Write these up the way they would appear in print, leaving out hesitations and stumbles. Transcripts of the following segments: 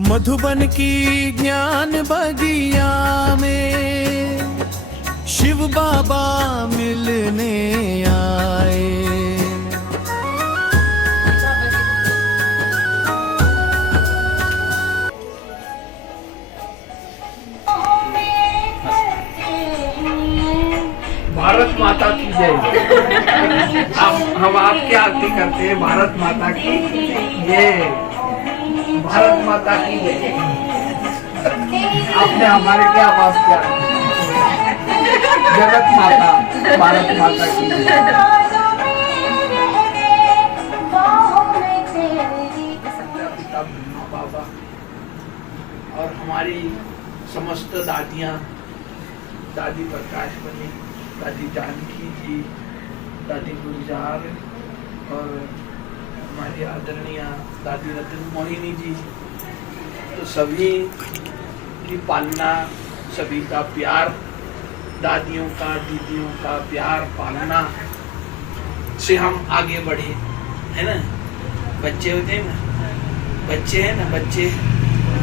मधुबन की ज्ञान बगिया में शिव बाबा मिलने आए। भारत माता की जय। हम आपकी आरती करते हैं। भारत माता की जय। भारत माता की जय। आपने हमारे क्या बात किया? जगत माता भारत माता की जय। पिता ब्रह्मा बाबा और हमारी समस्त दादियाँ, दादी प्रकाश बनी, दादी जानकी जी, दादी गुलजार और हमारी आदरणीय दादी रतन मोहिनी जी, तो सभी की पालना, सभी का प्यार, दादियों का, दीदियों का प्यार पालना से हम आगे बढ़े, है ना। बच्चे होते हैं ना, बच्चे हैं ना,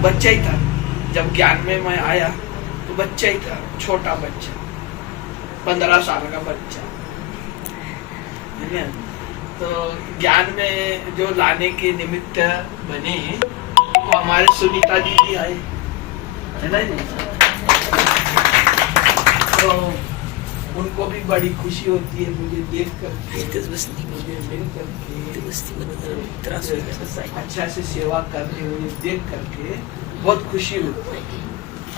बच्चा ही था जब ज्ञान में मैं आया, तो बच्चा ही था, छोटा बच्चा, 15 साल का बच्चा, है ना। तो ज्ञान में जो लाने के निमित्त बने तो हमारे सुनीता दीदी आए, है ना जी। तो उनको भी बड़ी खुशी होती है मुझे देख करके, मुझे मिल करके, अच्छा से सेवा करते हुए देख करके बहुत खुशी होती है।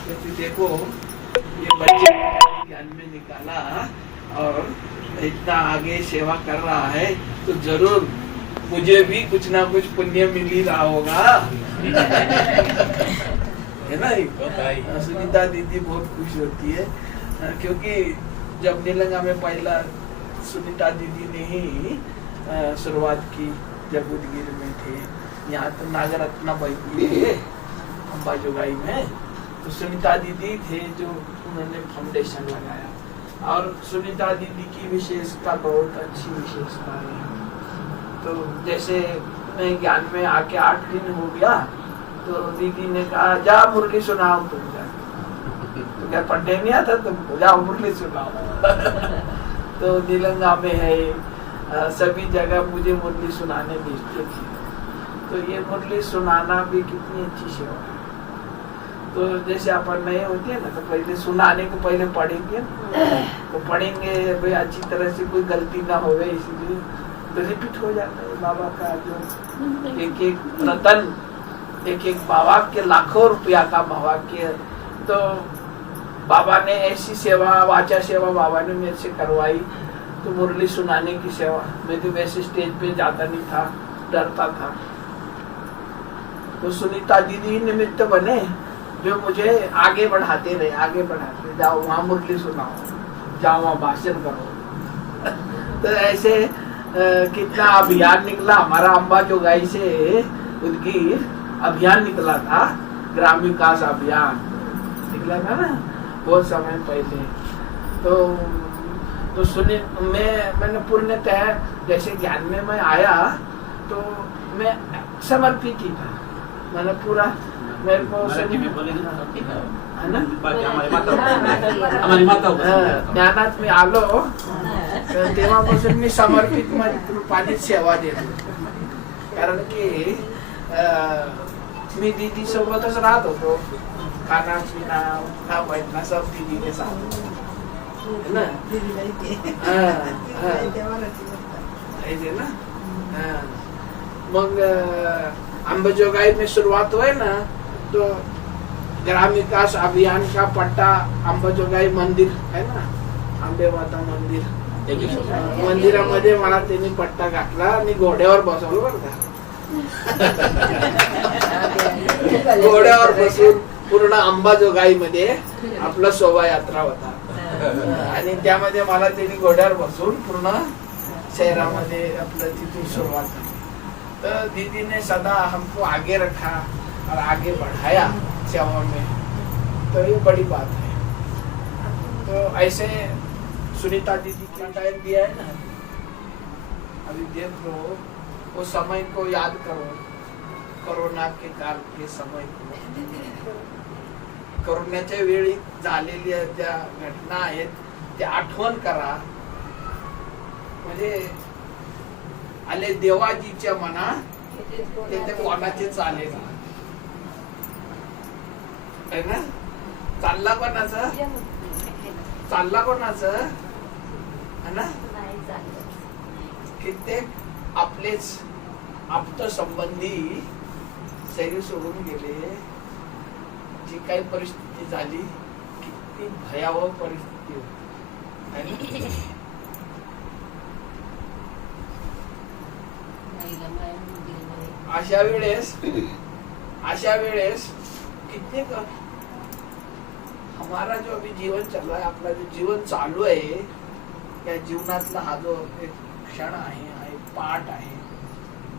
क्योंकि देखो ये बच्चे ज्ञान में निकाला और इतना आगे सेवा कर रहा है, तो जरूर मुझे भी कुछ ना कुछ पुण्य मिल ही रहा होगा, है ना। सुनीता दीदी बहुत खुश होती है, क्योंकि जब नीलंगा में पहला सुनीता दीदी ने ही शुरुआत की, जब उदगीर में थे, यहाँ तो नागरत्ना बैठी थे अंबाजोगाई में, तो सुनीता दीदी थे जो उन्होंने फाउंडेशन लगाया। और सुनीता दीदी की विशेषता बहुत अच्छी विशेषता है। तो जैसे मैं ज्ञान में आके 8 दिन हो गया, तो दीदी ने कहा जा मुरली सुनाओ तुम जा। तो क्या पढ़ने नहीं आता तुमको, जाओ मुरली सुनाओ। तो नीलंगा में है, सभी जगह मुझे मुरली सुनाने भेजते थे। तो ये मुरली सुनाना भी कितनी अच्छी सेवा है। तो जैसे अपन नए होते हैं ना, तो पहले सुनाने को पहले पढ़ेंगे, तो पढ़ेंगे भाई अच्छी तरह से कोई गलती ना होवे, इसीलिए तो रिपीट हो जाता है। बाबा का जो एक एक रतन, एक एक बाबा के लाखों रुपया का महावाक्य, तो बाबा ने ऐसी सेवा, वाचा सेवा बाबा ने मेरे से करवाई। तो मुरली सुनाने की सेवा, मैं तो वैसे स्टेज पे जाता नहीं था, डरता था। तो सुनीता दीदी निमित्त बने जो मुझे आगे बढ़ाते रहे, आगे बढ़ाते, जाओ वहाँ मुरली सुनाओ, जाओ वहाँ भाषण करो। तो ऐसे कितना अभियान निकला हमारा अंबाजोगाई से उदगीर, अभियान निकला था, ग्राम विकास अभियान निकला था ना बहुत समय पहले। तो सुने मैंने पूर्णतः जैसे ज्ञान में मैं आया तो मैं समर्पित ही था, मैंने पूरा मेरे को ज्ञानात मी आलो तेव्हापासून मी समर्पित माझी कृपाने सेवा देतो। कारण की मी दीदी सोबतच राहत होतो, खाना पिना उठना बैठना सब दीदी के साथ है ना। मग अंबाजोगाई में शुरुआत हुए ना, तो ग्राम विकास अभियान का पट्टा अंबाजोगाई मंदिर है ना, आंबे माता मंदिर, मंदिरामध्ये मला त्यांनी पट्टा घातला आणि घोड्यावर बसवलं बरं का। घोड्यावर बसून पूर्ण अंबाजोगाई मध्ये आपला शोभायात्रा होता आणि त्यामध्ये मला त्यांनी घोड्यावर बसून पूर्ण शहरामध्ये आपलं तिथून सुरुवात झाली। तो दीदी ने सदा हमको आगे रखा और आगे बढ़ाया सेवा में, तो ये बड़ी बात है। तो ऐसे सुनीता दीदी का टाइम दिया है ना, अभी देख लो, वो समय को याद करो, कोरोना के काल के समय कोरोनाच्या वेळी झालेल्या ज्या घटना आहेत त्या आठवण करा. म्हणजे आले देवाजीच्या मना ते कोणाचे चालेल है ना. चालला कोणाचा है ना. कित्येक आपलेच आप्त संबंधी शरीर सोडून गेले. जी काही परिस्थिती झाली किती भयावह परिस्थिती होती. अशा वेळेस कितने हमारा जो अभी जीवन चल रहा है, आपला जो जीवन चालू आहे या जीवनातला हा जो एक क्षण आहे, हा एक पाठ आहे,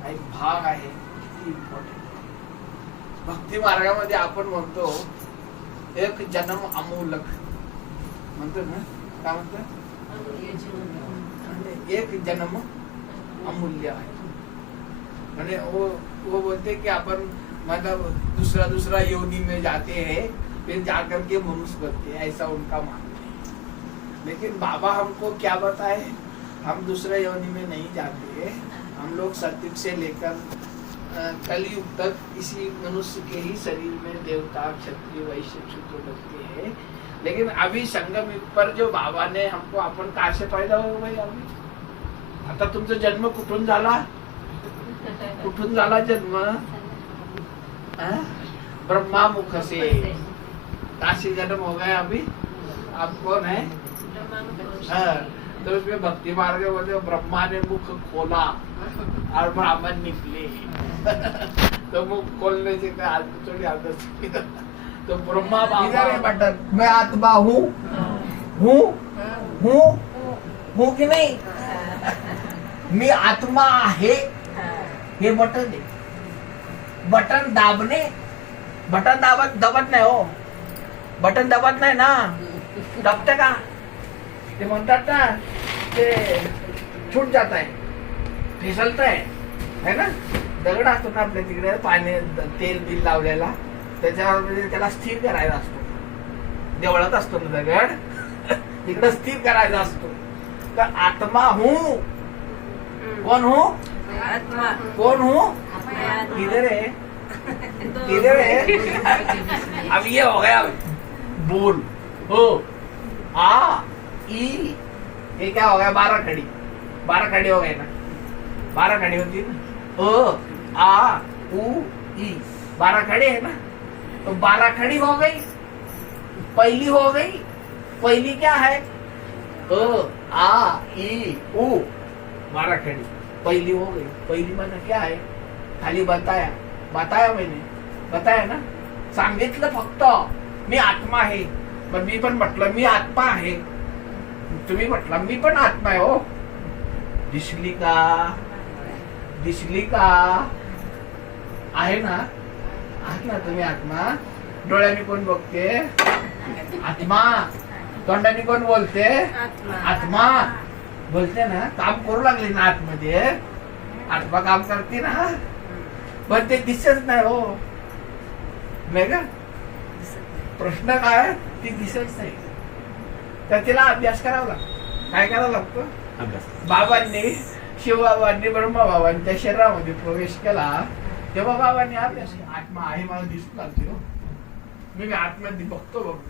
हा एक भाग आहे, किती इम्पॉर्टंट. भक्ती मार्गामध्ये आपण म्हणतो एक जन्म अमूलक म्हणतो ना. काय म्हणतो? एक जन्म अमूल्य आहे. मैंने वो बोलते कि अपन मतलब दूसरा योनि में जाते हैं फिर जाकर के मनुष्य बनते हैं, ऐसा उनका मानना है. लेकिन बाबा हमको क्या बताए, हम दूसरे योनि में नहीं जाते. हम लोग सतयुग से लेकर कलयुग तक इसी मनुष्य के ही शरीर में देवता क्षत्रिय वैश्य शूद्र बनते हैं. लेकिन अभी संगम युग पर जो बाबा ने हमको, आपण कहाँ से पैदा हो भाई अभी. आता तुमचा जन्म कुठून झाला जन्म? ब्रह्मा मुख से. कहाँ से जन्म हो गया अभी? आप कौन है? तो उसमें भक्ति मार्ग बोलते ब्रह्मा ने मुख खोला और ब्राह्मण निकले. तो मुख खोलने से थोड़ी आदत. तो ब्रह्मा बाबा मैं आत्मा हूँ कि नहीं, मी आत्मा आहे. हे बटन आहे. बटन दाबत नाही हो. बटन दाबत नाही ना. दाबते का ते म्हणतात ना, ते छूट जात आहे, फिसलत आहे ना. दगड असतो ना आपल्या तिकडे पाणी तेल बिल लावलेला, त्याच्यावर त्याला स्थिर करायचा असतो. देवळात असतो ना दगड, तिकडे स्थिर करायचा असतो. तर आत्मा हूँ. कौन हूँ? आत्मा. कौन हूँ? किधर है? अब ये हो गया बोल हो आ ई. ये क्या हो गया? 12 खड़ी हो गए ना. 12 खड़ी होती है ना. आ उ ई 12 खड़ी है ना. तो 12 खड़ी हो गई. पहली हो गई. पहली क्या है? आ ई उ 12 खड़ी पहली हो गई. पहली माना क्या है? खाली बताया मैंने बताया ना. सांगितलं फक्त मी आत्मा आहे. पण मी पण म्हटलं मी आत्मा आहे. तुम्ही म्हटलं मी पण आत्मा आहे. हो दिसली का आहे ना. आहात ना तुम्ही आत्मा. डोळ्याने कोण बघते? आत्मा. तोंडाने कोण बोलते? आत्मा बोलते ना. काम करू लागले ना आतमध्ये. आत्मा काम करते ना. पण ते दिसत नाही हो. नाही का? प्रश्न काय? ती दिसत नाही. तर तिला अभ्यास करावा लागतो. काय करावा लागतो? बाबांनी, शिवबाबांनी, ब्रह्मबाबांच्या शरीरामध्ये प्रवेश केला तेव्हा बाबांनी अभ्यास केला. आत्मा आहे मला दिसू लागते हो. मी आत्म्यात बघतो.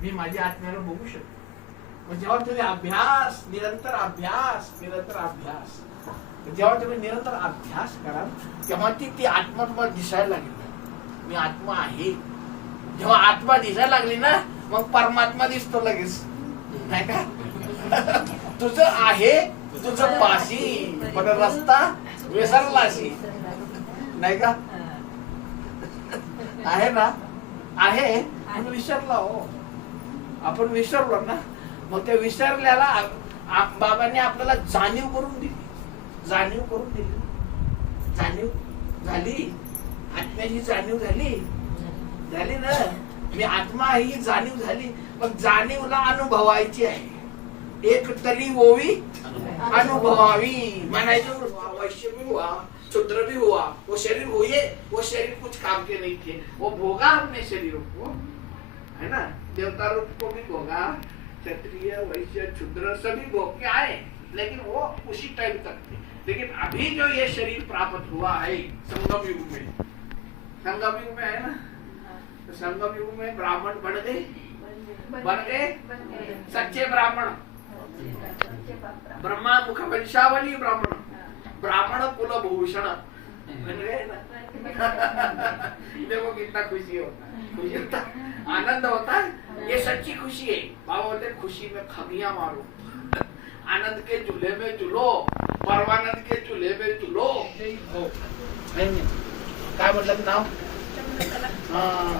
मी माझ्या आत्म्याला बघू शकतो. जेव्हा तुम्ही अभ्यास, निरंतर अभ्यास, जेव्हा तुम्ही निरंतर अभ्यास कराल तेव्हा ती आत्मा तुम्हाला दिसायला लागेल. मी आत्मा आहे. जेव्हा आत्मा दिसायला लागली ना मग परमात्मा दिसतो लगेच. नाही का? तुझं आहे तुझं पाशी पण रस्ता विसरलाशी. नाही का? आहे ना. आहे पण विसरला हो. आपण विसरलो ना. मग त्या विसरल्याला बाबांनी आपल्याला जाणीव करून दिली. जाणीव झाली. आत्म्याची जाणीव झाली ना. मी आत्मा ही जाणीव झाली. मग जाणीवला अनुभवायची आहे. एक तरी ओवी अनुभवावी. म्हणायचं वैश्य व्हा, क्षुद्र भी हुआ, वो शरीर हुए, वो शरीर कुछ काम के नहीं थे, वो भोगा अपने शरीरों को, है ना। देवता रूप को भी भोगा, क्षत्रिय वैश्य क्षुद्र सभी भोग के आए, लेकिन वो उसी टाइम तक थे। लेकिन अभी जो ये शरीर प्राप्त हुआ है संगम युग में, संगम युग में है ना, तो संगम युग में ब्राह्मण बन गए सच्चे ब्राह्मण, ब्रह्मा मुख वंशावली ब्राह्मण, ब्राह्मण कुल भूषण बन गए ना। देखो कितना खुशी होता है, खुशी होता है, आनंद होता है, ये सच्ची खुशी है। बाबा बोलते खुशी में खगियां मारो, आनंद के झूले में झूलो, परमानंद के झूले में झूलो। काय मतलब नाम, हाँ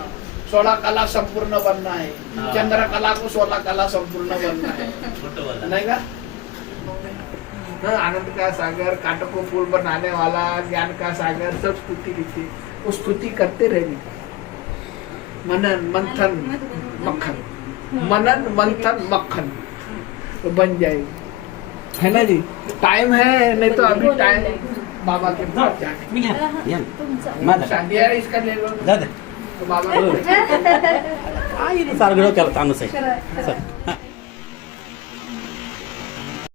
16 कला संपूर्ण बनना है, चंद्रकला को 16 कला संपूर्ण बनना है, नहीं का। आनंद का सागर, कांटों को फूल बनाने वाला, ज्ञान का सागर, सब स्तुति लिखी, वो स्तुति करते रहनी। मनन मंथन मक्खन, मनन मंथन मक्खन तो बन जाएगी, है ना जी। टाइम है, नहीं तो अभी टाइम बाबा के पास जाने शादी है, इसका ले लो तो बाबा सारगड केला तानूच आहे